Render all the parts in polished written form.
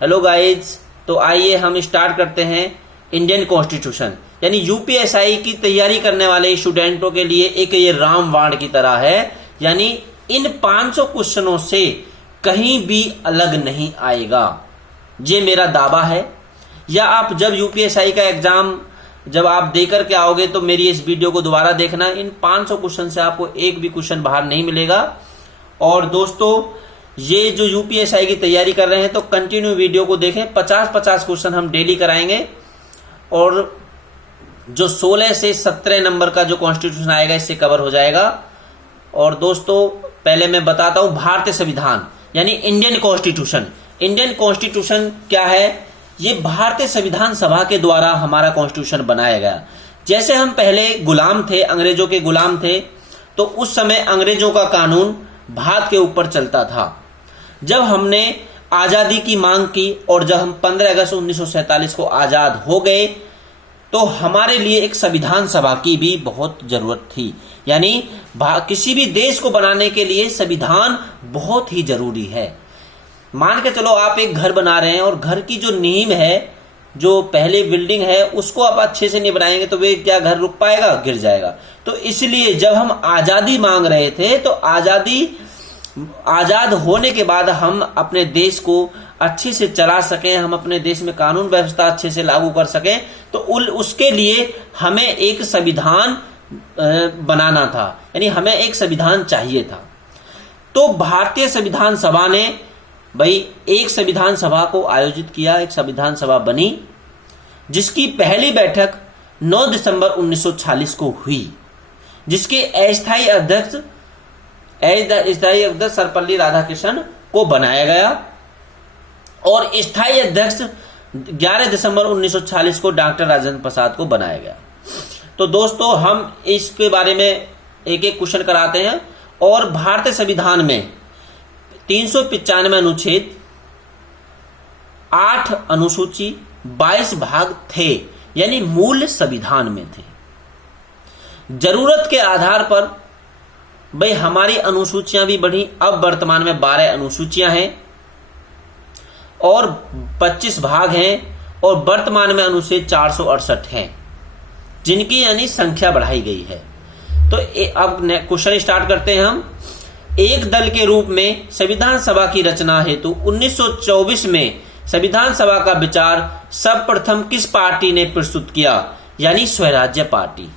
Hello guys, तो आइए हम स्टार्ट करते हैं इंडियन कॉन्स्टिट्यूशन। यानी यूपीएसआई की तैयारी करने वाले स्टूडेंटों के लिए एक ये रामबाण की तरह है। यानी इन 500 क्वेश्चनों से कहीं भी अलग नहीं आएगा, ये मेरा दावा है। या आप जब यूपीएसआई का एग्जाम जब आप देकर के आओगे तो मेरी इस वीडियो को दोबारा देखना। इन 500 क्वेश्चन से आपको एक भी क्वेश्चन बाहर नहीं मिलेगा। और दोस्तों, ये जो यूपीएसआई की तैयारी कर रहे हैं तो कंटिन्यू वीडियो को देखें। 50-50 क्वेश्चन हम डेली कराएंगे और जो 16 से 17 नंबर का जो कॉन्स्टिट्यूशन आएगा इससे कवर हो जाएगा। और दोस्तों, पहले मैं बताता हूं भारतीय संविधान यानी इंडियन कॉन्स्टिट्यूशन। इंडियन कॉन्स्टिट्यूशन क्या है? ये भारतीय संविधान सभा के द्वारा हमारा कॉन्स्टिट्यूशन बनाया गया। जैसे हम पहले गुलाम थे, अंग्रेजों के गुलाम थे, तो उस समय अंग्रेजों का कानून भारत के ऊपर चलता था। जब हमने आजादी की मांग की और जब हम 15 अगस्त 1947 को आजाद हो गए तो हमारे लिए एक संविधान सभा की भी बहुत जरूरत थी। यानी किसी भी देश को बनाने के लिए संविधान बहुत ही जरूरी है। मान के चलो आप एक घर बना रहे हैं और घर की जो नींव है, जो पहले बिल्डिंग है, उसको आप अच्छे से नहीं बनाएंगे तो वे क्या घर रुक पाएगा? गिर जाएगा। तो इसलिए जब हम आजादी मांग रहे थे तो आजाद होने के बाद हम अपने देश को अच्छे से चला सकें, हम अपने देश में कानून व्यवस्था अच्छे से लागू कर सकें, तो उसके लिए हमें एक संविधान बनाना था। यानी हमें एक संविधान चाहिए था। तो भारतीय संविधान सभा ने एक संविधान सभा को आयोजित किया, एक संविधान सभा बनी, जिसकी पहली बैठक 9 दिसंबर 1946 को हुई, जिसके अस्थायी अध्यक्ष सर्वपल्ली राधाकृष्णन को बनाया गया और स्थायी अध्यक्ष 11 दिसंबर 1946 को डॉक्टर राजेंद्र प्रसाद को बनाया गया। तो दोस्तों, हम इसके बारे में एक एक क्वेश्चन कराते हैं। और भारतीय संविधान में 395 अनुच्छेद, 8 अनुसूची, 22 भाग थे, यानी मूल संविधान में थे। जरूरत के आधार पर हमारी अनुसूचियां भी बढ़ी। अब वर्तमान में 12 अनुसूचियां हैं और 25 भाग हैं और वर्तमान में अनुच्छेद 468 हैं, जिनकी यानी संख्या बढ़ाई गई है। तो अब क्वेश्चन स्टार्ट करते हैं हम। एक दल के रूप में संविधान सभा की रचना हेतु 1924 में संविधान सभा का विचार सर्वप्रथम किस पार्टी ने प्रस्तुत किया? यानी स्वराज्य पार्टी।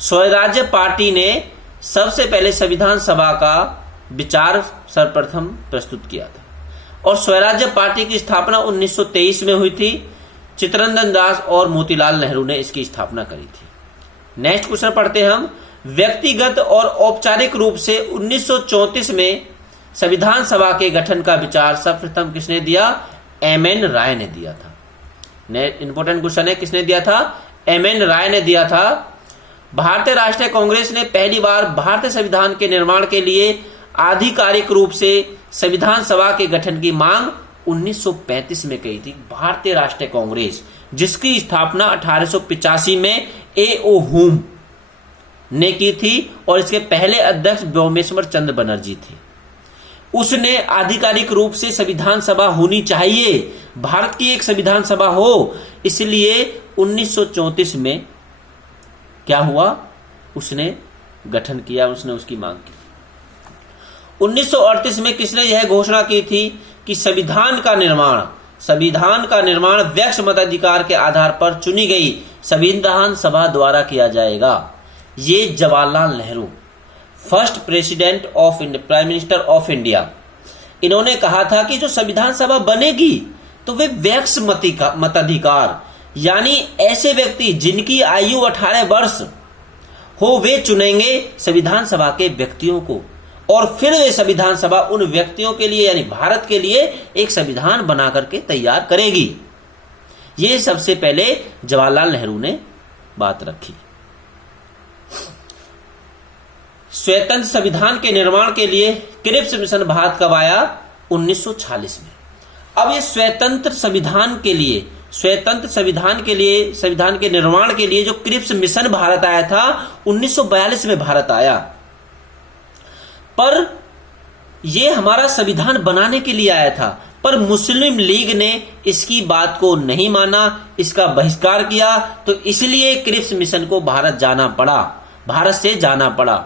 स्वराज्य पार्टी ने सबसे पहले संविधान सभा का विचार सर्वप्रथम प्रस्तुत किया था। और स्वराज्य पार्टी की स्थापना 1923 में हुई थी। चित्तरंजन दास और मोतीलाल नेहरू ने इसकी स्थापना करी थी। नेक्स्ट क्वेश्चन पढ़ते हैं हम। व्यक्तिगत और औपचारिक रूप से 1934 में संविधान सभा के गठन का विचार सर्वप्रथम किसने दिया? एम.एन. राय ने दिया था। इंपोर्टेंट क्वेश्चन है, किसने दिया था? एम.एन. राय ने दिया था। भारतीय राष्ट्रीय कांग्रेस ने पहली बार भारतीय संविधान के निर्माण के लिए आधिकारिक रूप से संविधान सभा के गठन की मांग 1935 में की थी। भारतीय राष्ट्रीय कांग्रेस, जिसकी स्थापना 1885 में ए.ओ. हुम ने की थी और इसके पहले अध्यक्ष व्योमेश्वर चंद्र बनर्जी थे। उसने आधिकारिक रूप से संविधान सभा होनी चाहिए, भारत की एक संविधान सभा हो, इसलिए 1934 में क्या हुआ? उसने गठन किया, उसने उसकी मांग की। 1938 में किसने यह घोषणा की थी कि संविधान का निर्माण व्यक्ति मताधिकार के आधार पर चुनी गई संविधान सभा द्वारा किया जाएगा? ये Jawaharlal Nehru, first president of prime minister of India. इन्होंने कहा था कि जो संविधान सभा बनेगी तो वे व्यक्ति मताधिकार, यानी ऐसे व्यक्ति जिनकी आयु 18 वर्ष हो, वे चुनेंगे संविधान सभा के व्यक्तियों को और फिर वे संविधान सभा उन व्यक्तियों के लिए यानी भारत के लिए एक संविधान बना करके तैयार करेगी। ये सबसे पहले जवाहरलाल नेहरू ने बात रखी। स्वतंत्र संविधान के निर्माण के लिए क्रिप्स मिशन भारत कब आया? 1946 में। अब ये स्वतंत्र संविधान के निर्माण के लिए जो क्रिप्स मिशन भारत आया था 1942 में भारत आया, पर ये हमारा संविधान बनाने के लिए आया था। पर मुस्लिम लीग ने इसकी बात को नहीं माना, इसका बहिष्कार किया। तो इसलिए क्रिप्स मिशन को भारत से जाना पड़ा।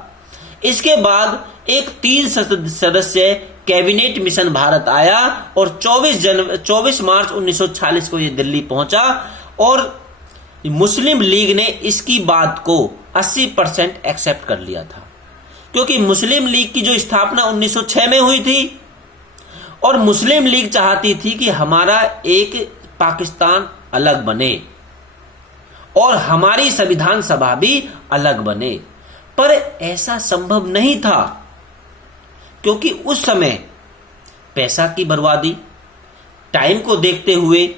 इसके बाद एक 3 सदस्य कैबिनेट मिशन भारत आया और 24 मार्च 1946 को ये दिल्ली पहुंचा और मुस्लिम लीग ने इसकी बात को 80% एक्सेप्ट कर लिया था, क्योंकि मुस्लिम लीग की जो स्थापना 1906 में हुई थी और मुस्लिम लीग चाहती थी कि हमारा एक पाकिस्तान अलग बने और हमारी संविधान सभा भी अलग बने। पर ऐसा संभव नहीं था, क्योंकि उस समय पैसा की बर्बादी, टाइम को देखते हुए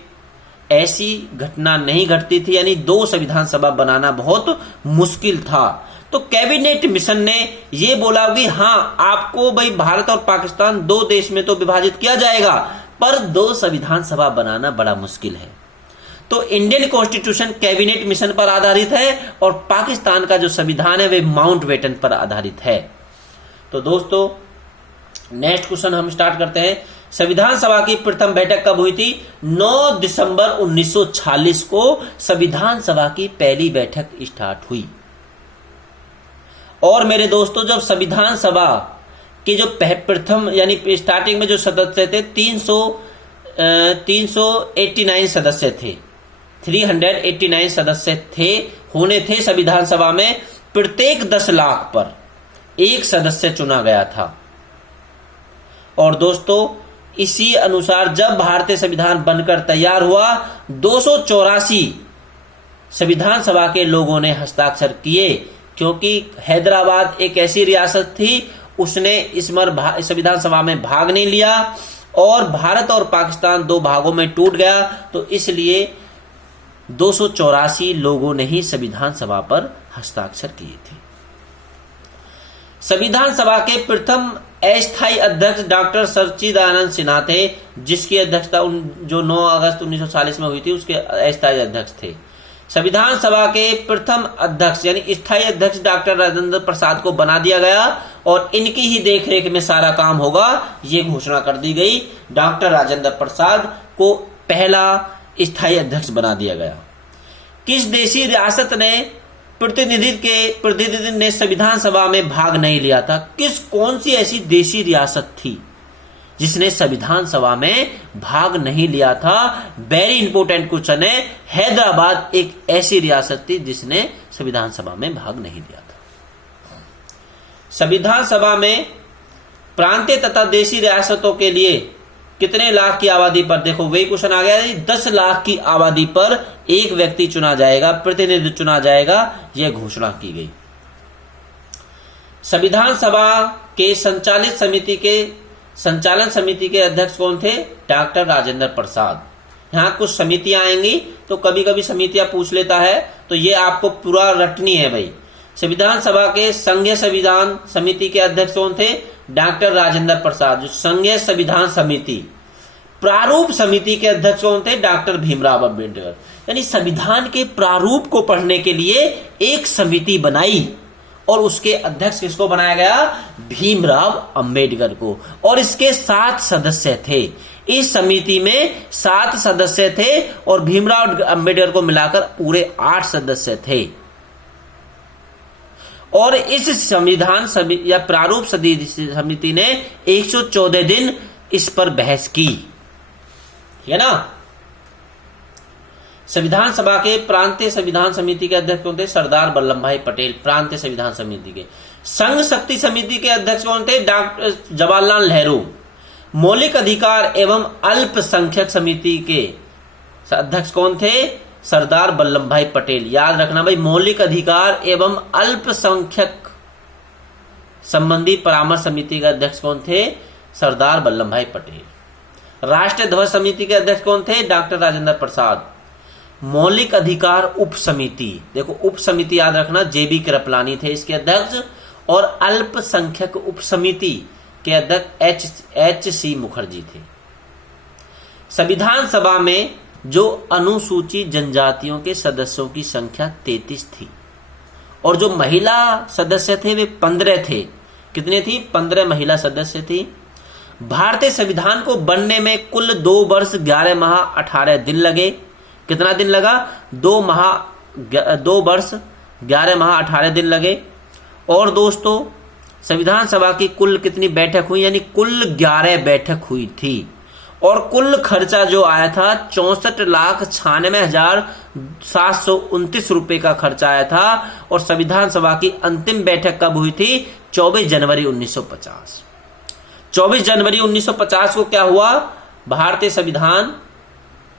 ऐसी घटना नहीं घटती थी, यानी 2 संविधान सभा बनाना बहुत मुश्किल था। तो कैबिनेट मिशन ने यह बोला कि हाँ, आपको भाई भारत और पाकिस्तान 2 देश में तो विभाजित किया जाएगा, पर 2 संविधान सभा बनाना बड़ा मुश्किल है। तो इंडियन कॉन्स्टिट्यूशन कैबिनेट मिशन पर आधारित है और पाकिस्तान का जो संविधान है वह माउंटबेटन पर आधारित है। तो दोस्तों, नेक्स्ट क्वेश्चन हम स्टार्ट करते हैं। संविधान सभा की प्रथम बैठक कब हुई थी? 9 दिसंबर 1946 को संविधान सभा की पहली बैठक स्टार्ट हुई। और मेरे दोस्तों, जब संविधान सभा के जो प्रथम यानी स्टार्टिंग में जो सदस्य थे 389 सदस्य थे, 389 सदस्य होने थे संविधान सभा में। प्रत्येक 10 लाख पर एक सदस्य चुना गया था। और दोस्तों, इसी अनुसार जब भारतीय संविधान बनकर तैयार हुआ, 284 संविधान सभा के लोगों ने हस्ताक्षर किए, क्योंकि हैदराबाद एक ऐसी रियासत थी, उसने इस संविधान सभा में भाग नहीं लिया और भारत और पाकिस्तान 2 भागों में टूट गया। तो इसलिए 284 लोगों ने ही संविधान सभा पर हस्ताक्षर किए थे। संविधान सभा के प्रथम अस्थायी अध्यक्ष डॉक्टर सच्चिदानंद सिन्हा थे, जिसकी अध्यक्षता जो 9 अगस्त 1940 में हुई थी उसके अस्थायी अध्यक्ष थे। संविधान सभा के प्रथम अध्यक्ष यानी स्थायी अध्यक्ष डॉक्टर राजेंद्र प्रसाद को बना दिया गया और इनकी ही देखरेख में सारा काम होगा, ये घोषणा कर दी गई। डॉक्टर राजेंद्र प्रसाद को पहला स्थायी अध्यक्ष बना दिया गया। किस देशी रियासत ने प्रतिनिधि ने संविधान सभा में भाग नहीं लिया था? कौन सी ऐसी देशी रियासत थी जिसने संविधान सभा में भाग नहीं लिया था? वेरी इंपोर्टेंट क्वेश्चन है। हैदराबाद एक ऐसी रियासत थी जिसने संविधान सभा में भाग नहीं लिया था। संविधान सभा में प्रांतीय तथा देशी रियासतों के लिए कितने लाख की आबादी पर, देखो वही क्वेश्चन आ गया, 10 लाख की आबादी पर एक व्यक्ति चुना जाएगा, प्रतिनिधि चुना जाएगा, यह घोषणा की गई। संविधान सभा के संचालन समिति के अध्यक्ष कौन थे? डॉक्टर राजेंद्र प्रसाद। यहां कुछ समितियां आएंगी तो कभी कभी समितियां पूछ लेता है, तो ये आपको पूरा रटनी है भाई। संविधान सभा के संघीय संविधान समिति के अध्यक्ष कौन थे? डॉक्टर राजेंद्र प्रसाद। जो संघीय संविधान समिति प्रारूप समिति के अध्यक्ष कौन थे? डॉक्टर भीमराव अम्बेडकर। यानी संविधान के प्रारूप को पढ़ने के लिए एक समिति बनाई और उसके अध्यक्ष किसको बनाया गया? भीमराव अम्बेडकर को। और इसके 7 सदस्य थे। इस समिति में 7 सदस्य थे और भीमराव अम्बेडकर को मिलाकर पूरे 8 सदस्य थे। और इस संविधान या प्रारूप समिति ने 114 दिन इस पर बहस की, है ना। संविधान सभा के प्रांतीय संविधान समिति के अध्यक्ष कौन थे? सरदार वल्लभ भाई पटेल। प्रांतीय संविधान समिति के संघ शक्ति समिति के अध्यक्ष कौन थे? डॉक्टर जवाहरलाल नेहरू। मौलिक अधिकार एवं अल्पसंख्यक समिति के अध्यक्ष कौन थे? सरदार वल्लभ भाई पटेल। याद रखना भाई, मौलिक अधिकार एवं अल्पसंख्यक संबंधी परामर्श समिति के अध्यक्ष कौन थे? सरदार वल्लभ भाई पटेल। राष्ट्रीय ध्वज समिति के अध्यक्ष कौन थे? डॉक्टर राजेंद्र प्रसाद। मौलिक अधिकार उप समिति, देखो उप समिति याद रखना, जेबी कृपलानी थे इसके अध्यक्ष। और अल्पसंख्यक उप समिति के अध्यक्ष एच.सी. मुखर्जी थे। संविधान सभा में जो अनुसूचित जनजातियों के सदस्यों की संख्या 33 थी और जो महिला सदस्य थे वे 15 थे। कितने थी? 15 महिला सदस्य थी। भारतीय संविधान को बनने में कुल 2 वर्ष 11 माह 18 दिन लगे। कितना दिन लगा? 2 वर्ष 11 माह 18 दिन लगे। और दोस्तों संविधान सभा की कुल कितनी बैठक हुई? यानी कुल 11 बैठक हुई थी। और कुल खर्चा जो आया था 64,96,729 रुपए का खर्चा आया था। और संविधान सभा की अंतिम बैठक कब हुई थी? 24 जनवरी 1950। 24 जनवरी 1950 को क्या हुआ? भारतीय संविधान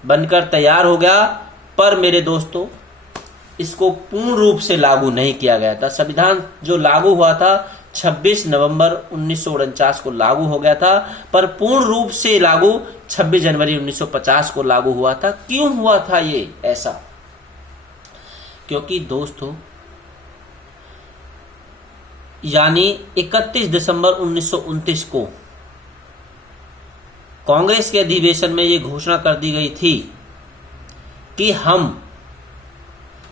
बनकर तैयार हो गया, पर मेरे दोस्तों इसको पूर्ण रूप से लागू नहीं किया गया था। संविधान जो लागू हुआ था 26 नवंबर 1949 को लागू हो गया था, पर पूर्ण रूप से लागू 26 जनवरी 1950 को लागू हुआ था। क्यों हुआ था ये ऐसा? क्योंकि दोस्तों यानी 31 दिसंबर 1929 को कांग्रेस के अधिवेशन में ये घोषणा कर दी गई थी कि हम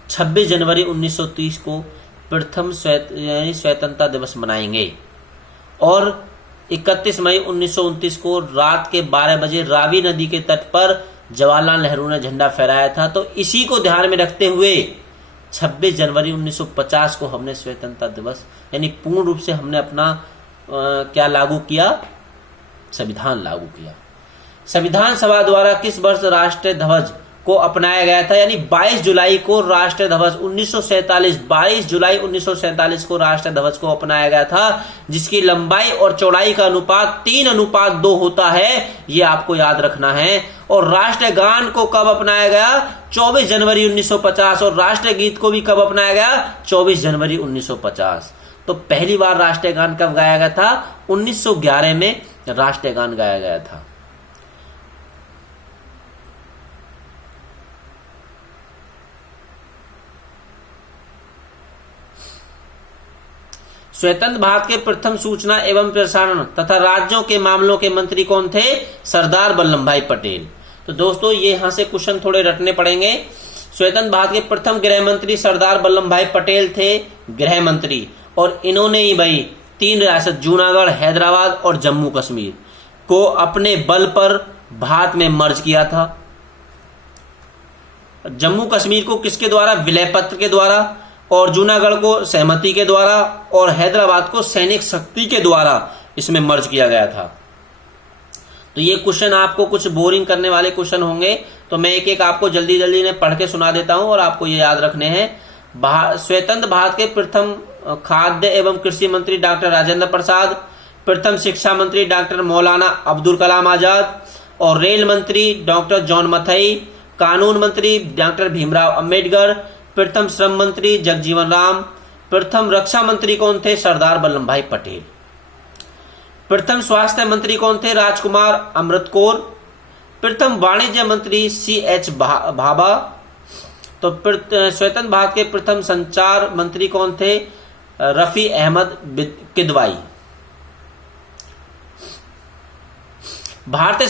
26 जनवरी 1930 को प्रथम स्वतंत्रता दिवस मनाएंगे। और 31 मई 1929 को रात के 12 बजे रावी नदी के तट पर जवाहरलाल नेहरू ने झंडा फहराया था। तो इसी को ध्यान में रखते हुए 26 जनवरी 1950 को हमने स्वतंत्रता दिवस यानी पूर्ण रूप से हमने अपना क्या लागू किया? संविधान लागू किया। संविधान सभा द्वारा किस वर्ष राष्ट्रीय ध्वज को अपनाया गया था? यानी 22 जुलाई को राष्ट्रीय ध्वज 1947 22 जुलाई 1947 को राष्ट्रीय ध्वज को अपनाया गया था, जिसकी लंबाई और चौड़ाई का अनुपात 3:2 होता है। ये आपको याद रखना है। और राष्ट्रीय गान को कब अपनाया गया? 24 जनवरी 1950। और राष्ट्रीय गीत को भी कब अपनाया गया? 24 जनवरी 1950। तो पहली बार राष्ट्रीय गान कब गाया गया था? 1911 में राष्ट्रीय गान गाया गया था। स्वतंत्र भारत के प्रथम सूचना एवं प्रसारण तथा राज्यों के मामलों के मंत्री कौन थे? सरदार वल्लभ भाई पटेल। तो दोस्तों ये यहां से क्वेश्चन थोड़े रटने पड़ेंगे। स्वतंत्र भारत के प्रथम गृह मंत्री सरदार वल्लभ भाई पटेल थे गृह मंत्री। और इन्होंने ही भाई 3 रियासत जूनागढ़, हैदराबाद और जम्मू कश्मीर को अपने बल पर भारत में मर्ज किया था। जम्मू कश्मीर को किसके द्वारा? विलय पत्र के द्वारा। और जूनागढ़ को सहमति के द्वारा। और हैदराबाद को सैनिक शक्ति के द्वारा इसमें मर्ज किया गया था। तो ये क्वेश्चन आपको कुछ बोरिंग करने वाले क्वेश्चन होंगे, तो मैं एक एक आपको जल्दी जल्दी ने पढ़ के सुना देता हूं और आपको ये याद रखने हैं। स्वतंत्र भारत के प्रथम खाद्य एवं कृषि मंत्री डॉक्टर राजेंद्र प्रसाद, प्रथम शिक्षा मंत्री डॉक्टर मौलाना अब्दुल कलाम आजाद, और रेल मंत्री डॉक्टर जॉन मथई, कानून मंत्री डॉक्टर भीमराव अंबेडकर, प्रथम श्रम मंत्री जगजीवन राम, प्रथम रक्षा मंत्री कौन थे? सरदार वल्लभ भाई पटेल। प्रथम स्वास्थ्य मंत्री कौन थे? राजकुमार अमृत कौर। प्रथम वाणिज्य मंत्री CH भाभा। तो स्वतंत्र भारत के प्रथम संचार मंत्री कौन थे? रफी अहमद किदवाई। भारतीय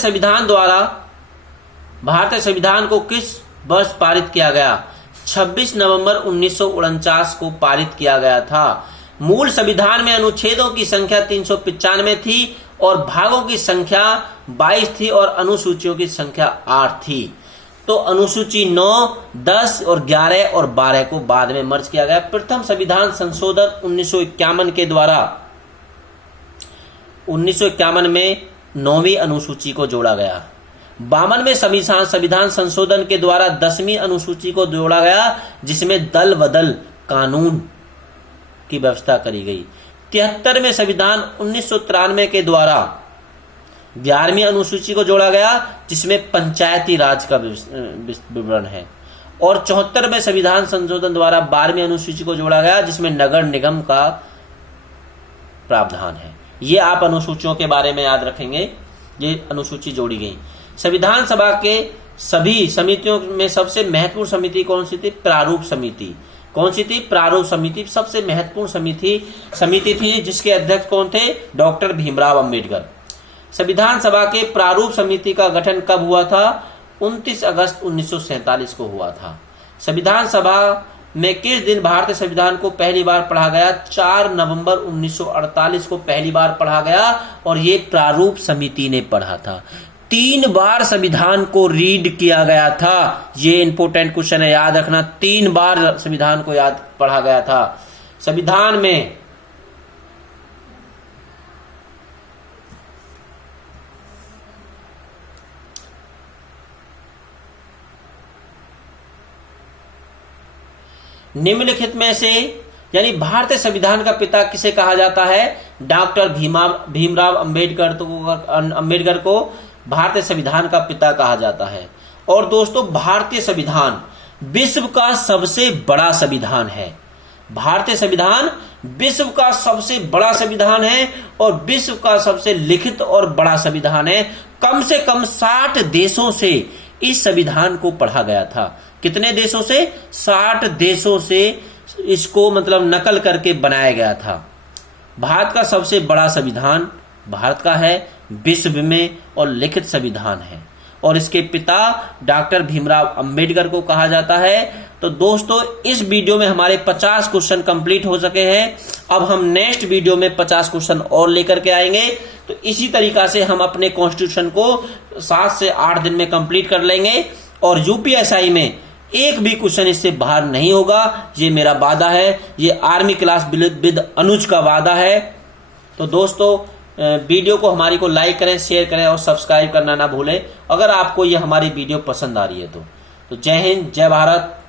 संविधान को किस वर्ष पारित किया गया? 26 नवंबर 1949 को पारित किया गया था। मूल संविधान में अनुच्छेदों की संख्या 395 थी और भागों की संख्या 22 थी और अनुसूचियों की संख्या 8 थी। तो अनुसूची 9, 10 और 11 और 12 को बाद में मर्ज किया गया। प्रथम संविधान संशोधन 1951 के द्वारा 1951 में 9वीं अनुसूची को जोड़ा गया। 52 में संविधान संशोधन के द्वारा 10वीं अनुसूची को जोड़ा गया, जिसमें दल बदल कानून की व्यवस्था करी गई। 73 में संविधान 1993 के द्वारा 11वीं अनुसूची को जोड़ा गया, जिसमें पंचायती राज का विवरण है। और 74 में संविधान संशोधन द्वारा 12वीं अनुसूची को जोड़ा गया, जिसमें नगर निगम का प्रावधान है। ये आप अनुसूचियों के बारे में याद रखेंगे, ये अनुसूची जोड़ी गई। संविधान सभा के सभी समितियों में सबसे महत्वपूर्ण समिति कौन सी थी? प्रारूप समिति। कौन सी थी? प्रारूप समिति सबसे महत्वपूर्ण समिति थी, जिसके अध्यक्ष कौन थे? डॉक्टर भीमराव अंबेडकर। संविधान सभा के प्रारूप समिति का गठन कब हुआ था? 29 अगस्त 1947 को हुआ था। संविधान सभा में किस दिन भारतीय संविधान को पहली बार पढ़ा गया? 4 नवंबर 1948 को पहली बार पढ़ा गया और ये प्रारूप समिति ने पढ़ा था। 3 बार संविधान को रीड किया गया था। ये इंपॉर्टेंट क्वेश्चन है, याद रखना। 3 बार संविधान को पढ़ा गया था। संविधान में निम्नलिखित में से, यानी भारतीय संविधान का पिता किसे कहा जाता है? डॉक्टर भीमराव अंबेडकर को भारतीय संविधान का पिता कहा जाता है। और दोस्तों, भारतीय संविधान विश्व का सबसे बड़ा संविधान है। भारतीय संविधान विश्व का सबसे बड़ा संविधान है और विश्व का सबसे लिखित और बड़ा संविधान है। कम से कम 60 देशों से इस संविधान को पढ़ा गया था। कितने देशों से? 60 देशों से इसको मतलब नकल करके बनाया गया था। भारत का सबसे बड़ा संविधान भारत का है, विश्व में, और लिखित संविधान है, और इसके पिता डॉक्टर भीमराव अंबेडकर को कहा जाता है। तो दोस्तों, इस वीडियो में हमारे 50 क्वेश्चन कंप्लीट हो सके हैं। अब हम नेक्स्ट वीडियो में 50 क्वेश्चन और लेकर के आएंगे। तो इसी तरीका से हम अपने कॉन्स्टिट्यूशन को 7 से 8 दिन में कंप्लीट कर लेंगे और यूपीएसआई में एक भी क्वेश्चन इससे बाहर नहीं होगा। ये मेरा वादा है, ये आर्मी क्लास विद अनुज का वादा है। तो दोस्तों, वीडियो को हमारी को लाइक करें, शेयर करें और सब्सक्राइब करना ना भूलें अगर आपको ये हमारी वीडियो पसंद आ रही है तो। जय हिंद, जय भारत।